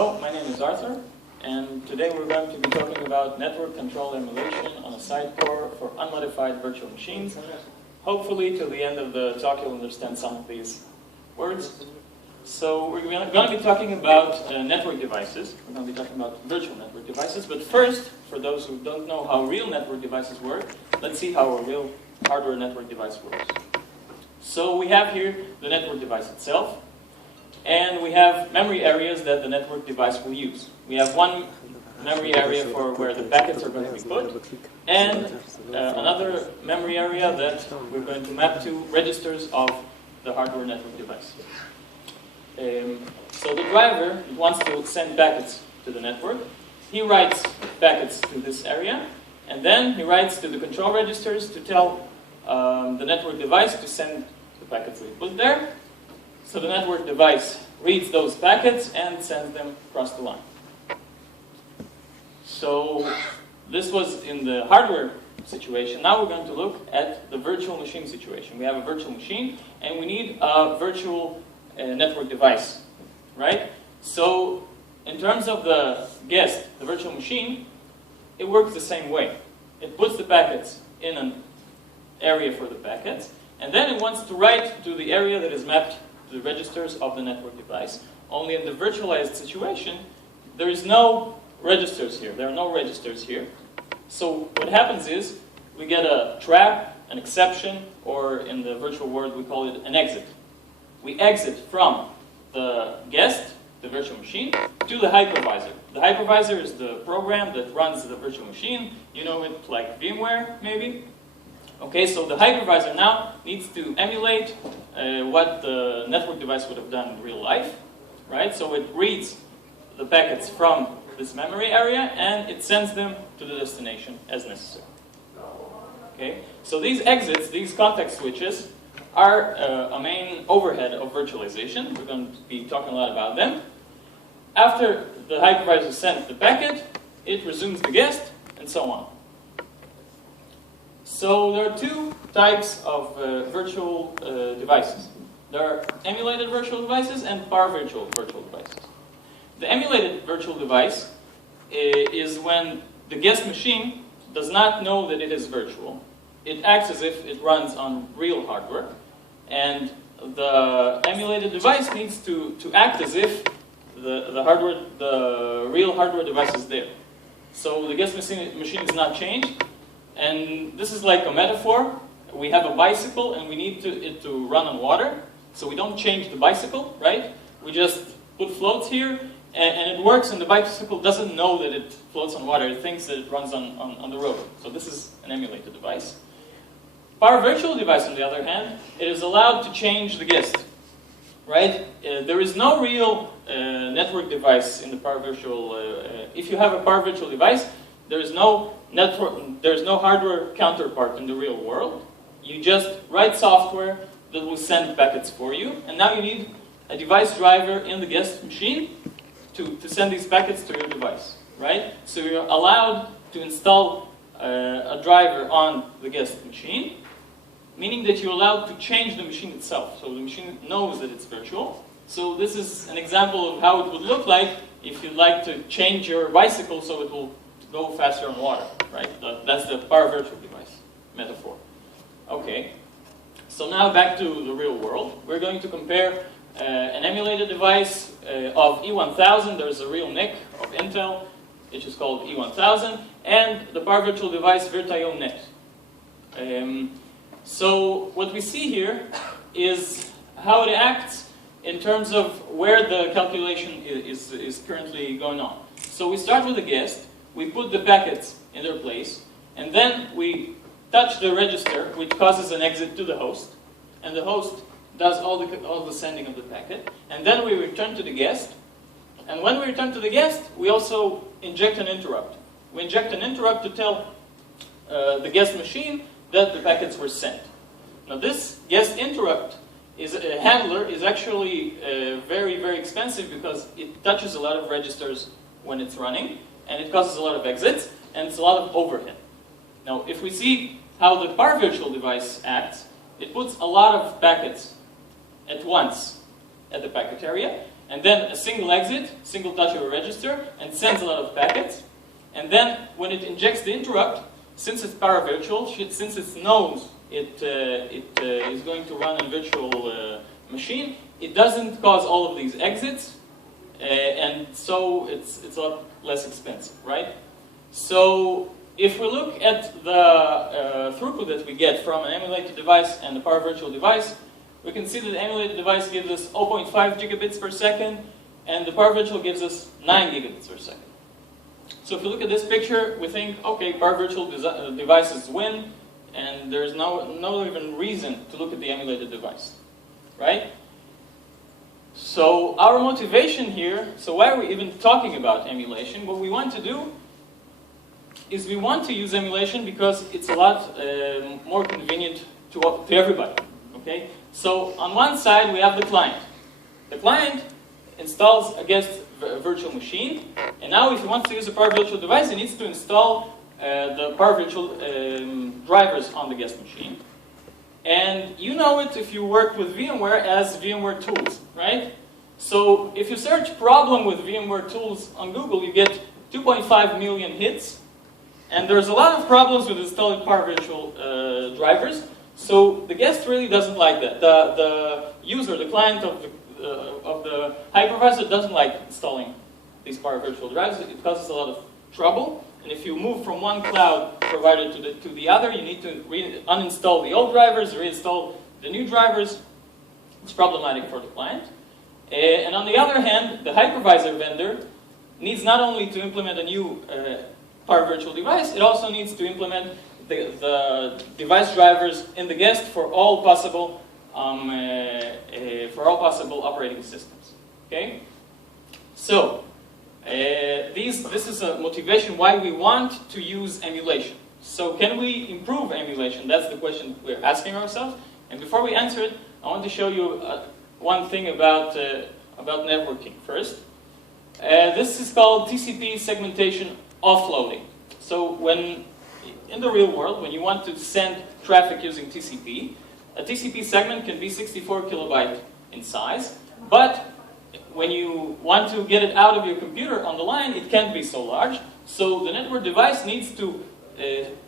Hello, my name is Arthur, and today we're going to be talking about network control emulation on a sidecar for unmodified virtual machines. Hopefully, till the end of the talk, you'll understand some of these words. So we're going to be talking about network devices. We're going to be talking about virtual network devices. But first, for those who don't know how real network devices work, let's see how a real hardware network device works. So we have here the network device itself, and we have memory areas that the network device will use. We have one memory area for where the packets are going to be put, and another memory area that we're going to map to registers of the hardware network device. So the driver wants to send packets to the network. He writes packets to this area, and then he writes to the control registers to tell the network device to send the packets we put there. So the network device reads those packets and sends them across the line. So this was in the hardware situation. Now we're going to look at the virtual machine situation. We have a virtual machine, and we need a virtual network device, right? So in terms of the guest, the virtual machine, it works the same way. It puts the packets in an area for the packets, and then it wants to write to the area that is mapped to the registers of the network device. Only in the virtualized situation, there is no registers here. There are no registers here. So what happens is we get a trap, an exception, or in the virtual world we call it an exit. We exit from the guest, the virtual machine, to the hypervisor. The hypervisor is the program that runs the virtual machine. You know it like VMware, maybe? Okay, so the hypervisor now needs to emulate what the network device would have done in real life, right? So it reads the packets from this memory area and it sends them to the destination as necessary. Okay, so these exits, these context switches, are a main overhead of virtualization. We're going to be talking a lot about them. After the hypervisor sends the packet, it resumes the guest, and so on. So there are two types of virtual devices. There are emulated virtual devices and virtual devices. The emulated virtual device is when the guest machine does not know that it is virtual. It acts as if it runs on real hardware, and the emulated device needs to act as if the real hardware device is there. So the guest machine is not changed, and this is like a metaphor. We have a bicycle, and we need it to run on water, so we don't change the bicycle, right? We just put floats here, and it works, and the bicycle doesn't know that it floats on water. It thinks that it runs on the road. So this is an emulated device. Power virtual device, on the other hand, it is allowed to change the guest, right? There is no real network device in the power virtual. If you have a power virtual device, there is no hardware counterpart in the real world. You just write software that will send packets for you, and now you need a device driver in the guest machine to send these packets to your device, right? So you're allowed to install a driver on the guest machine, meaning that you're allowed to change the machine itself. So the machine knows that it's virtual. So this is an example of how it would look like if you'd like to change your bicycle so it will go faster on water, right? That's the power virtual device metaphor. Okay, so now back to the real world. We're going to compare an emulated device of E1000. There's a real NIC of Intel, which is called E1000, and the power virtual device VirtualNet. So what we see here is how it acts in terms of where the calculation is currently going on. So we start with the guest, we put the packets in their place, and then we touch the register, which causes an exit to the host, and the host does all the sending of the packet, and then we return to the guest, and when we return to the guest, we also inject an interrupt. We inject an interrupt to tell the guest machine that the packets were sent. Now this guest interrupt handler is actually very, very expensive because it touches a lot of registers when it's running, and it causes a lot of exits, and it's a lot of overhead. Now if we see how the power virtual device acts, it puts a lot of packets at once at the packet area, and then a single exit, single touch of a register, and sends a lot of packets. And then when it injects the interrupt, since it's paravirtual, since it knows it is going to run a virtual machine, it doesn't cause all of these exits, and so it's a lot less expensive, right? So if we look at the throughput that we get from an emulated device and a paravirtual device, we can see that the emulated device gives us 0.5 gigabits per second, and the paravirtual gives us 9 gigabits per second. So if you look at this picture, we think, okay, paravirtual devices win, and there's no even reason to look at the emulated device, right? So our motivation here, so why are we even talking about emulation? What we want to do is we want to use emulation because it's a lot more convenient to everybody, okay? So on one side, we have the client. The client installs a guest virtual machine, and now if he wants to use a paravirtual device, he needs to install the paravirtual drivers on the guest machine. And you know it if you work with VMware as VMware tools, right? So if you search problem with VMware tools on Google, you get 2.5 million hits. And there's a lot of problems with installing paravirtual drivers. So the guest really doesn't like that. The user, the client of the hypervisor doesn't like installing these paravirtual drivers. It causes a lot of trouble. And if you move from one cloud provider to the other, you need to uninstall the old drivers, reinstall the new drivers. It's problematic for the client. And on the other hand, the hypervisor vendor needs not only to implement a new paravirtual device, it also needs to implement the device drivers in the guest for all possible operating systems. Okay, so this is a motivation why we want to use emulation. So can we improve emulation? That's the question we're asking ourselves. And before we answer it, I want to show you one thing about networking first. This is called Dcp Segmentation Offloading. So when in the real world, when you want to send traffic using TCP, a TCP segment can be 64 kilobyte in size, but when you want to get it out of your computer on the line, it can't be so large. So the network device needs to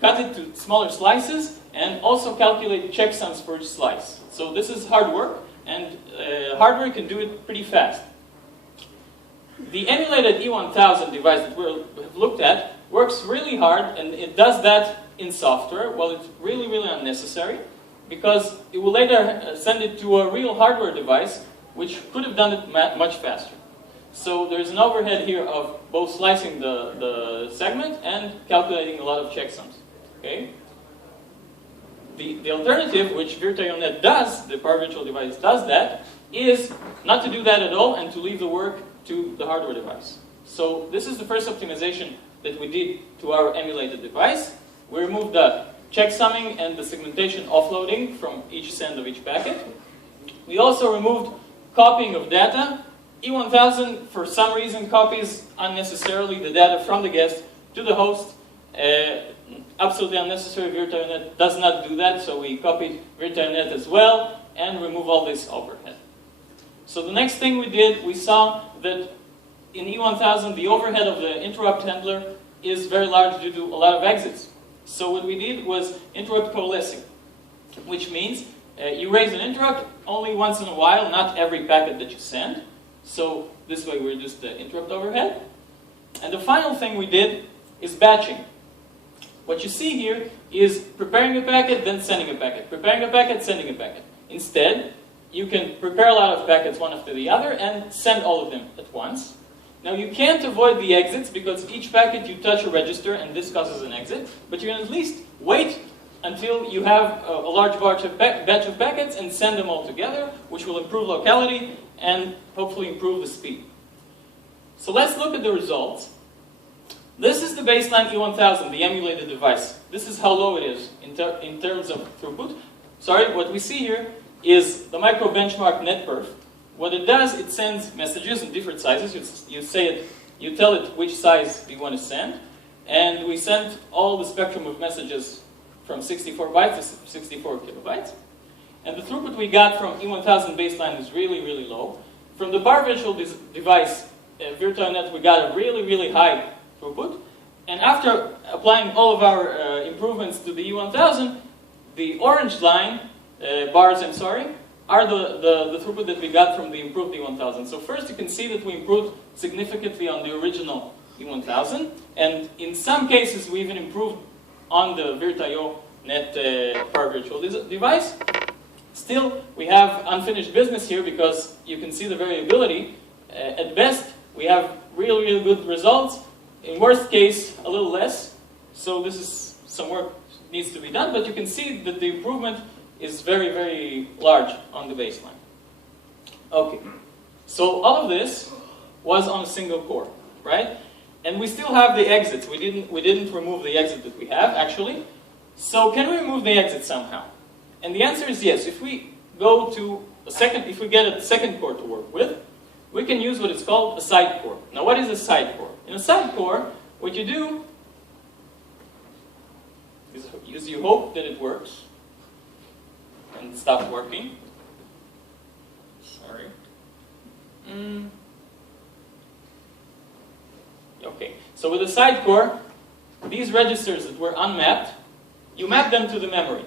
cut it to smaller slices and also calculate checksums for each slice. So this is hard work, and hardware can do it pretty fast. The emulated E1000 device that we've looked at works really hard, and it does that in software. Well, it's really, really unnecessary, because it will later send it to a real hardware device, which could have done it much faster. So there's an overhead here of both slicing the segment and calculating a lot of checksums. Okay? The alternative, which Virtual.net does, the paravirtual device does that, is not to do that at all and to leave the work to the hardware device. So this is the first optimization that we did to our emulated device. We removed the checksumming and the segmentation offloading from each send of each packet. We also removed copying of data. E1000, for some reason, copies unnecessarily the data from the guest to the host. Absolutely unnecessary. Virtual.net does not do that, so we copied Virtual.net as well and remove all this overhead. So the next thing we did, we saw that in E1000, the overhead of the interrupt handler is very large due to a lot of exits. So what we did was interrupt coalescing, which means you raise an interrupt only once in a while, not every packet that you send. So this way we reduce the interrupt overhead. And the final thing we did is batching. What you see here is preparing a packet, then sending a packet. Preparing a packet, sending a packet. Instead, you can prepare a lot of packets one after the other and send all of them at once. Now you can't avoid the exits because each packet you touch a register and this causes an exit, but you can at least wait until you have a large batch of packets and send them all together, which will improve locality and hopefully improve the speed. So let's look at the results. This is the baseline E1000, the emulated device. This is how low it is in terms of throughput. Sorry, what we see here is the micro benchmark netperf. What it does, it sends messages in different sizes. You tell it which size you want to send, and we sent all the spectrum of messages from 64 bytes to 64 kilobytes. And the throughput we got from E1000 baseline is really, really low. from the bar virtual device VirtualNet, we got a really, really high throughput. And after applying all of our improvements to the E1000, the orange line, bars, I'm sorry, are the throughput that we got from the improved E1000. So first you can see that we improved significantly on the original E1000. And in some cases we even improved on the VirtIO net bar virtual device. Still, we have unfinished business here because you can see the variability. At best, we have really, really good results. In worst case, a little less. So this is some work needs to be done, but you can see that the improvement is very, very large on the baseline. Okay, so all of this was on a single core, right? And we still have the exits. We didn't remove the exit that we have, actually. So can we remove the exit somehow? And the answer is yes. If we go to if we get a second core to work with, we can use what is called a side core. Now, what is a side core? In a side core, what you do is you hope that it works and it stops working. Sorry. Okay. So with a side core, these registers that were unmapped, you map them to the memory.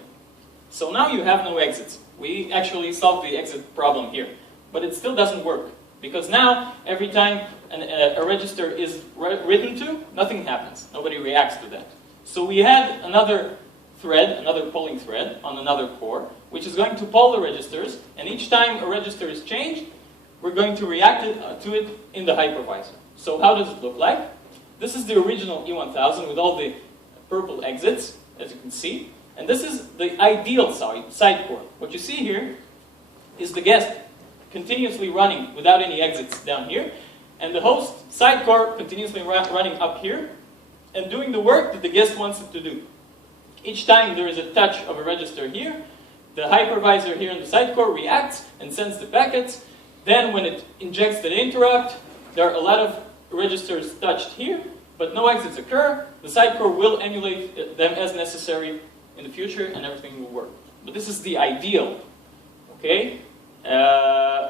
So now you have no exits. We actually solved the exit problem here. But it still doesn't work. Because now, every time a register is written to, nothing happens. Nobody reacts to that. So we had another thread, another polling thread on another core, which is going to poll the registers. And each time a register is changed, we're going to react to it in the hypervisor. So how does it look like? This is the original E1000 with all the purple exits, as you can see. And this is the ideal side core. What you see here is the guest continuously running without any exits down here, and the host side core continuously running up here, and doing the work that the guest wants it to do. Each time there is a touch of a register here, the hypervisor here in the side core reacts and sends the packets. Then when it injects the interrupt, there are a lot of registers touched here, but no exits occur. The side core will emulate them as necessary in the future, and everything will work. But this is the ideal, okay?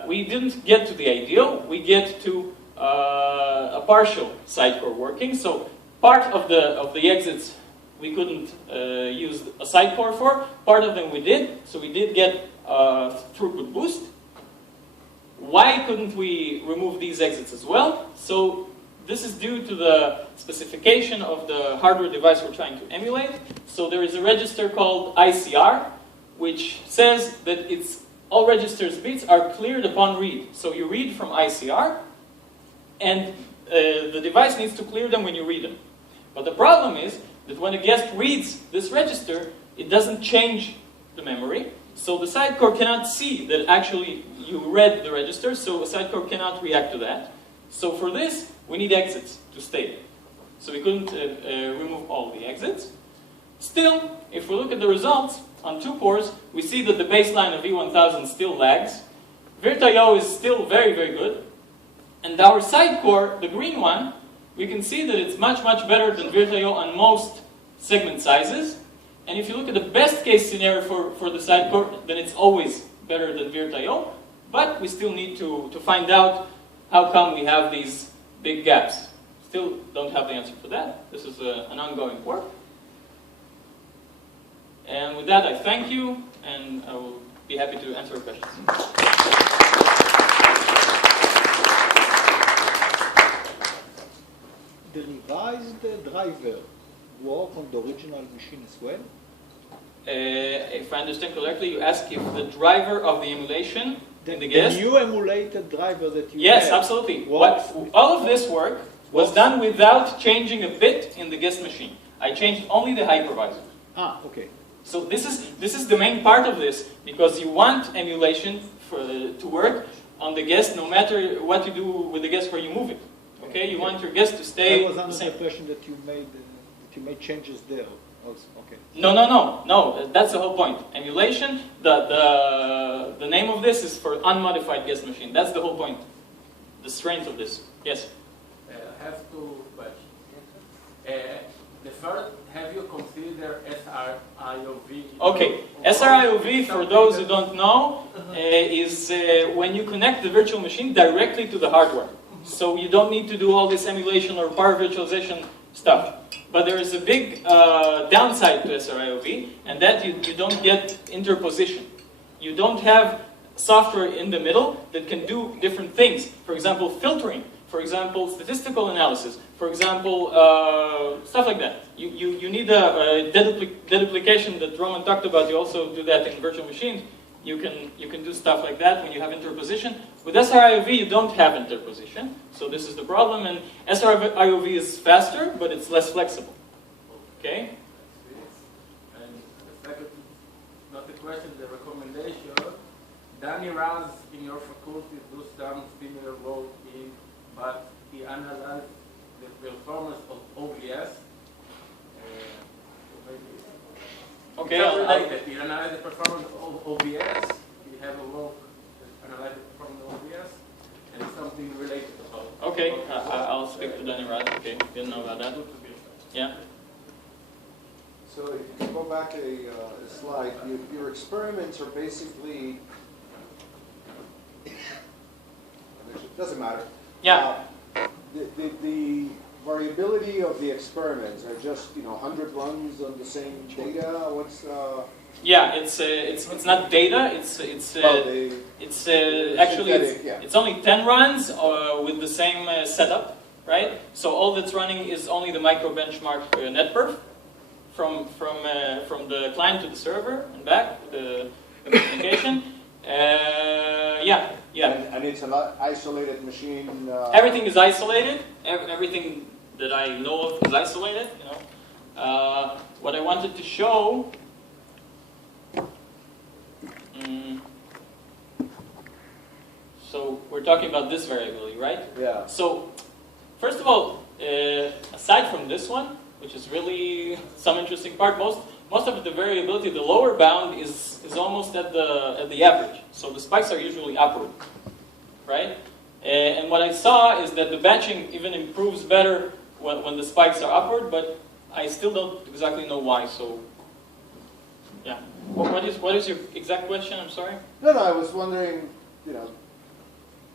We didn't get to the ideal. We get to a partial side core working. So part of the exits we couldn't use a side core for. Part of them we did. So we did get a throughput boost. Why couldn't we remove these exits as well? So this is due to the specification of the hardware device we're trying to emulate. So there is a register called ICR, which says that all registers bits are cleared upon read. So you read from ICR, and the device needs to clear them when you read them. But the problem is that when a guest reads this register, it doesn't change the memory. So the side core cannot see that actually you read the register, so a side core cannot react to that. So for this, we need exits to stay. So we couldn't remove all the exits. Still, if we look at the results, on 2 cores, we see that the baseline of E1000 still lags. VirtIO is still very, very good. And our side core, the green one, we can see that it's much, much better than VirtIO on most segment sizes. And if you look at the best case scenario for the side core, then it's always better than VirtIO. But we still need to find out how come we have these big gaps. Still don't have the answer for that. This is an ongoing work. And with that, I thank you, and I will be happy to answer questions. The revised driver work on the original machine as well? If I understand correctly, you ask if the driver of the emulation in the guest... The new emulated driver that you Yes, have absolutely. All of this work was done without changing a bit in the guest machine. I changed only the hypervisor. Ah, okay. So this is the main part of this, because you want emulation to work on the guest no matter what you do with the guest where you move it. Okay, you want your guest to stay I was the under same. the impression that you made changes there also. Okay. No. That's the whole point. Emulation. The name of this is for unmodified guest machine. That's the whole point. The strength of this. Yes. I have 2 questions. The first, have you considered SRIOV? Okay, SRIOV, for those who don't know, is when you connect the virtual machine directly to the hardware. So you don't need to do all this emulation or power virtualization stuff. But there is a big downside to SRIOV, and that you don't get interposition. You don't have software in the middle that can do different things. For example, filtering. For example, statistical analysis. For example, stuff like that. You need a deduplication that Roman talked about. You also do that in virtual machines. You can do stuff like that when you have interposition. With SRIOV, you don't have interposition. So this is the problem. And SRIOV is faster, but it's less flexible. Okay? And the second, not the question, the recommendation. Danny runs in your faculty do some similar work in, but he analyzed the performance of OBS. Okay. He analyzed the performance of OBS. We have a work that analyzes the performance of OBS, and it's something related about. Okay, I'll speak to Danny Rad. Okay, didn't know about that. Yeah. So if you can go back a slide, your experiments are basically, it doesn't matter. Yeah. The variability of the experiments are just 100 runs on the same data. What's Yeah, it's not data. It's actually it's only 10 runs with the same setup, right? So all that's running is only the micro benchmark netperf from the client to the server and back the communication. Yeah. And it's an isolated machine. Everything is isolated. Everything that I know of is isolated. What I wanted to show. So we're talking about this variability, right? Yeah. So first of all, aside from this one, which is really some interesting part, most of the variability, the lower bound is almost at the average. So the spikes are usually upward, right? And what I saw is that the batching even improves better when the spikes are upward, but I still don't exactly know why. So yeah, what is your exact question? I'm sorry. No, I was wondering,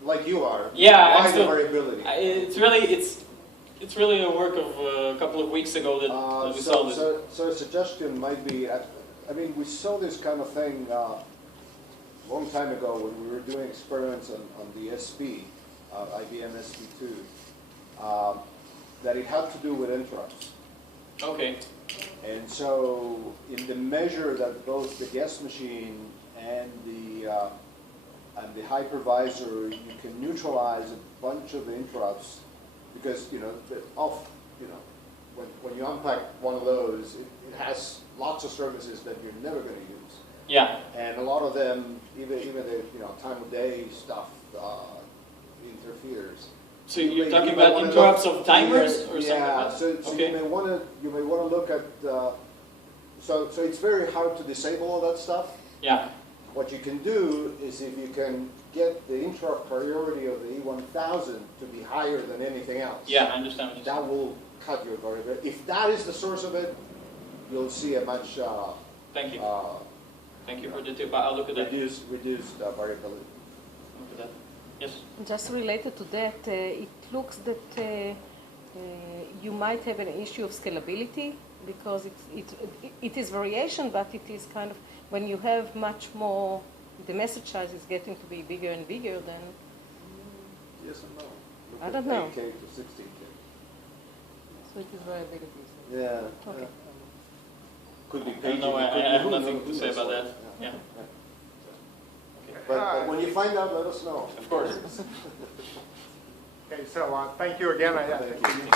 like you are. Yeah, why the variability? It's really a work of a couple of weeks ago that we saw this. So a suggestion might be, we saw this kind of thing a long time ago when we were doing experiments on the SP, IBM SP2, that it had to do with interrupts. Okay. And so in the measure that both the guest machine and the hypervisor, you can neutralize a bunch of the interrupts, because when you unpack one of those, it has lots of services that you're never going to use. Yeah. And a lot of them, even the time of day stuff interferes. So you're talking about interrupts of timers or something like that? So okay. you may want to look at. So it's very hard to disable all that stuff. Yeah. What you can do is, if you can get the interrupt priority of the E1000 to be higher than anything else. Yeah, I understand what you're saying. That will cut your variability. If that is the source of it, you'll see a much. Thank you. Thank you for the tip. I'll look at that. Reduced variability. Look at that. Yes. Just related to that, it looks that you might have an issue of scalability, because it is variation, but it is kind of, when you have much more, the message size is getting to be bigger and bigger, then... Yes and no. Look I don't know. 8K to 16K. So it is variability. Yeah. Okay. Could be I don't paging. know. I could be have who nothing knows to say what. about that. Yeah. Okay. But when you find out, let us know. Of course. Okay, so thank you again. Thank you.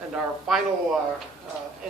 And our final